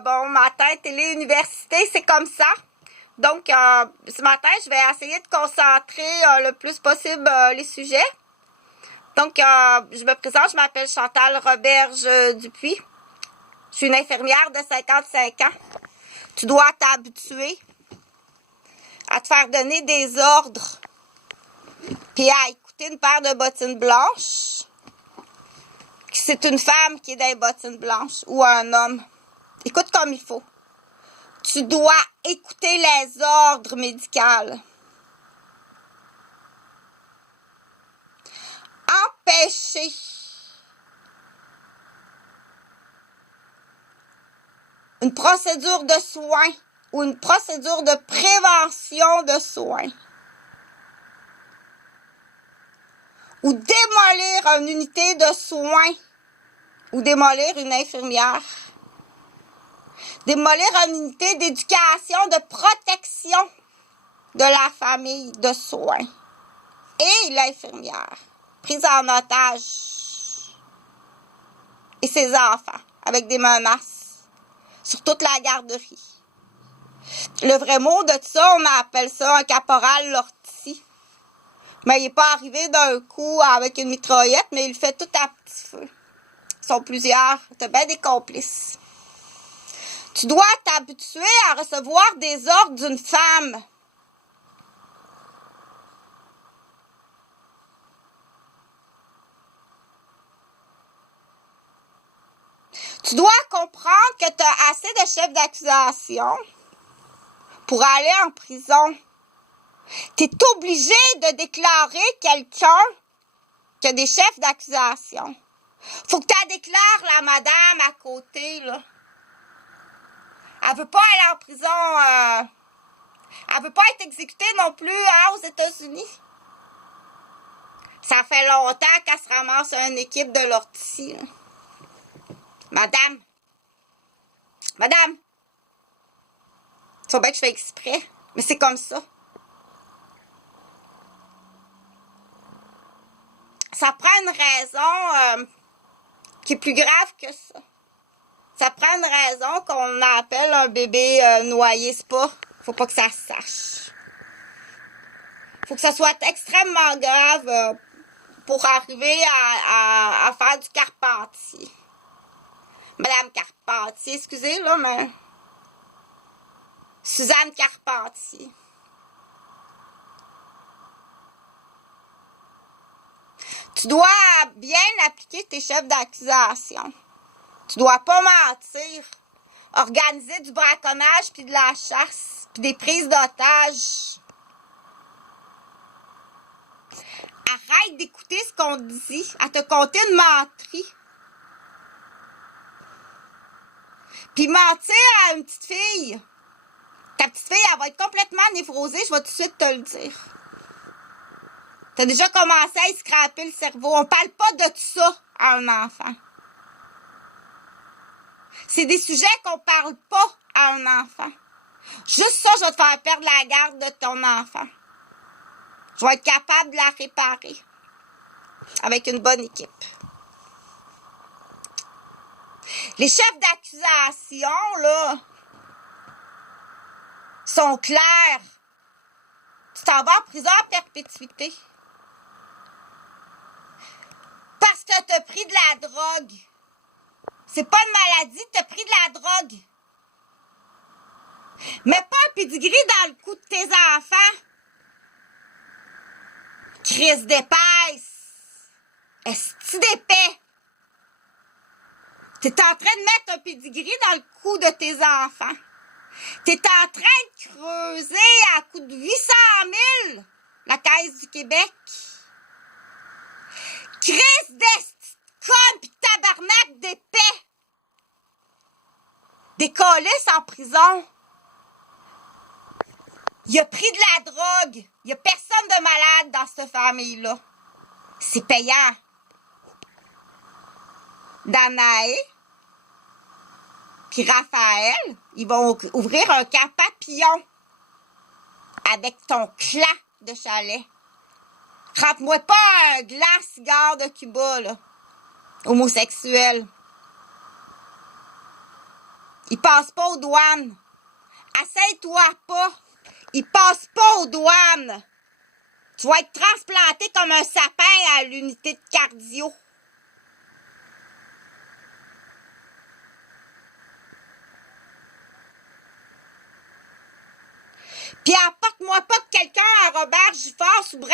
bon matin, télé-université, c'est comme ça. Donc, ce matin, je vais essayer de concentrer le plus possible les sujets. Donc, je me présente, je m'appelle Chantal Roberge Dupuis. Je suis une infirmière de 55 ans. Tu dois t'habituer à te faire donner des ordres, puis à écouter une paire de bottines blanches. C'est une femme qui est dans les bottines blanches ou un homme. Écoute comme il faut. Tu dois écouter les ordres médicaux. Empêcher une procédure de soins ou une procédure de prévention de soins. Ou démolir une unité de soins ou démolir une infirmière. Démolir une unité d'éducation, de protection de la famille de soins et l'infirmière prise en otage et ses enfants avec des menaces sur toute la garderie. Le vrai mot de ça, on appelle ça un caporal Lortie. Mais il n'est pas arrivé d'un coup avec une mitraillette, mais il fait tout à petit feu. Ils sont plusieurs, tu as bien des complices. Tu dois t'habituer à recevoir des ordres d'une femme. Tu dois comprendre que tu as assez de chefs d'accusation pour aller en prison. Tu es obligé de déclarer quelqu'un qui a des chefs d'accusation. Faut que tu déclares la madame à côté, là. Elle veut pas aller en prison. Elle veut pas être exécutée non plus aux États-Unis. Ça fait longtemps qu'elle se ramasse à une équipe de l'ortie. Madame. Madame. Tu sais bien que je fais exprès, mais c'est comme ça. Ça prend une raison qui est plus grave que ça. Ça prend une raison qu'on appelle un bébé noyé, c'est pas. Faut pas que ça se sache. Faut que ça soit extrêmement grave pour arriver à faire du Carpentier. Madame Carpentier, excusez, là, mais... Suzanne Carpentier. Tu dois bien appliquer tes chefs d'accusation. Tu dois pas mentir. Organiser du braconnage, puis de la chasse, puis des prises d'otages. Arrête d'écouter ce qu'on te dit, à te compter une menterie. Puis mentir à une petite fille. Ta petite fille, elle va être complètement névrosée, je vais tout de suite te le dire. T'as déjà commencé à y scraper le cerveau. On parle pas de ça à un enfant. C'est des sujets qu'on parle pas à un enfant. Juste ça, je vais te faire perdre la garde de ton enfant. Je vais être capable de la réparer avec une bonne équipe. Les chefs d'accusation, là, sont clairs. Tu t'en vas en prison à perpétuité. Parce que tu as pris de la drogue. C'est pas une maladie, tu as pris de la drogue. Mets pas un pédigree dans le cou de tes enfants. Crise d'épaisse. Esti d'épais. T'es en train de mettre un pédigree dans le cou de tes enfants. T'es en train de creuser à coup de 800 000 la Caisse du Québec. Crise d'esti conne pis tabarnak d'épais. Des colisses en prison. Il a pris de la drogue. Il n'y a personne de malade dans cette famille-là. C'est payant. Danae puis Raphaël, ils vont ouvrir un camp papillon avec ton clan de chalet. Rampe-moi pas un glace cigare de Cuba, là. Homosexuel. Il passe pas aux douanes. Essaye-toi pas. Il passe pas aux douanes. Tu vas être transplanté comme un sapin à l'unité de cardio. Puis apporte-moi pas que quelqu'un à Robert Giffard sous